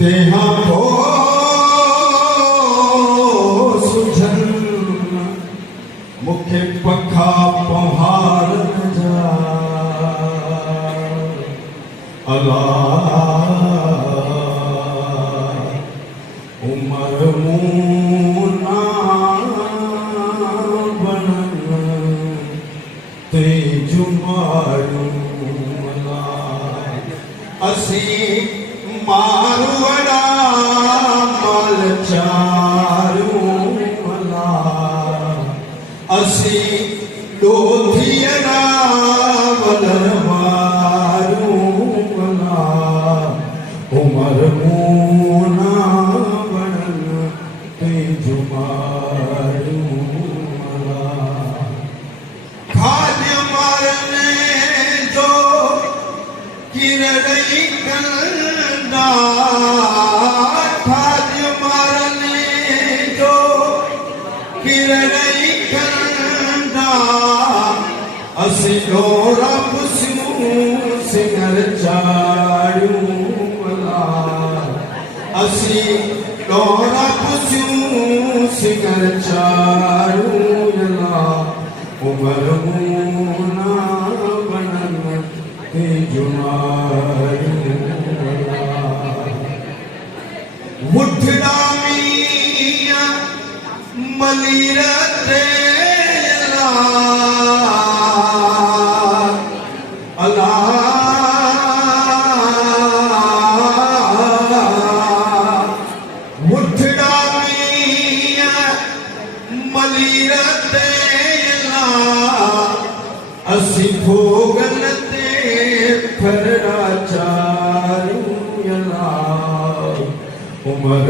तेहा को सुझन मुखे पखा पहाड़ जा अला उमर मुना बनन ते जुमारू मला असी मारवड़ा मल चारू मला असी डोथियड़ा वलरवारू मला उमर मुना बनन ते जुमारू मला खाद्य मारने जो किरड़ई कंदा खाद्य मारने जो किरड़ई कंदा असी डोरा पुस्यूं सिंगर चाड़ू मला असी डोरा पुस्यूं सिंगर चाड़ू मला उमर मुना बनन ते जुमारू मुठड़ा मिया मलीरा तेला अला मुठड़ा मिया मलीरा तेला असी भोगन ते फरड़ा चारू यला उमर